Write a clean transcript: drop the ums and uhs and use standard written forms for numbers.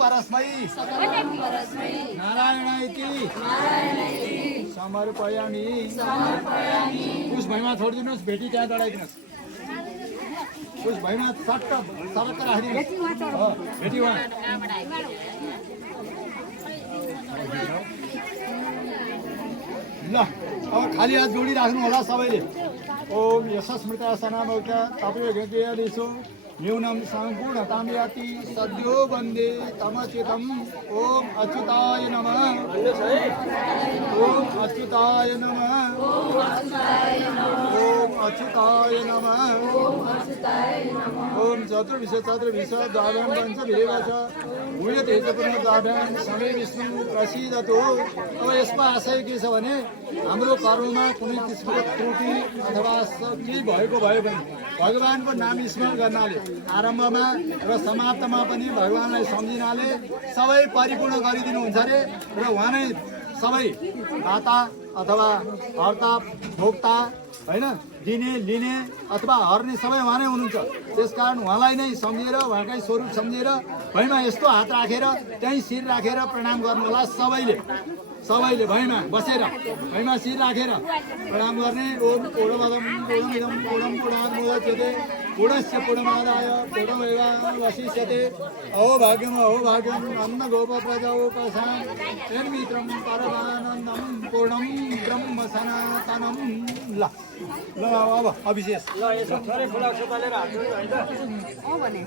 परस्मै नारायणाइति समर्पयामि। उस भैमा छोडिदिनुहोस्, भेटी त्यहाँ चढाइदिनुहोस्। उस भैमा सट्ट सरक्क राखिदिनुहोस्। भेटी उहाँ ल। अब खाली हात जोडिराख्नु होला सबैले। ओम यशस्मृतासनामौख्या तपयोगेयलिसो न्यूनं सम्पूर्णतां याति सद्यो वन्दे तमच्युतम्। ओम अच्युताय नमः। ओम अच्युताय नमः। ओम अच्युताय नमः। ओम चतुर्विश द्वाभ्यां पञ्चभिरेव च भूयते च पुनर्द्वाभ्यां समे विष्णु प्रसीदतु। अब यसमा आशय के छ भने हाम्रो कर्ममा कुनै किसिमको त्रुटि अथवा केही भएको भए पनि भगवानको नाम स्मरण गर्नाले आरम्भमा र समाप्तमा पनि भगवानलाई सम्झिनाले सबै परिपूर्ण गरिदिनुहुन्छ अरे। र उहाँ नै सबै दाता अथवा हर्ता भोक्ता होइन, दिने लिने अथवा हर्ने सबै उहाँ नै हुनुहुन्छ। त्यसकारण उहाँलाई नै सम्झेर उहाँकै स्वरूप सम्झेर भैमा यस्तो हात राखेर त्यहीँ शिर राखेर प्रणाम गर्नु होला सबैले। सबैले भैमा बसेर भैमा शिर राखेर प्रणाम गर्ने। ओम पूर्णमदं पूर्णमिदं पूर्णं पूर्णात् मुदच्यते पूर्णस्य पूर्णमादाय पूर्णमेवावशिष्यते। अहोभाग्यम् अहोभाग्यम् अन्नगोपप्रजोपशान् यन्मित्रं परमानन्दं पूर्णं ब्रह्म सनातनं। ल ल अब अभिशेष ल यसो थोरै खुला सुतालेर हात जोड्नु हैन अ भने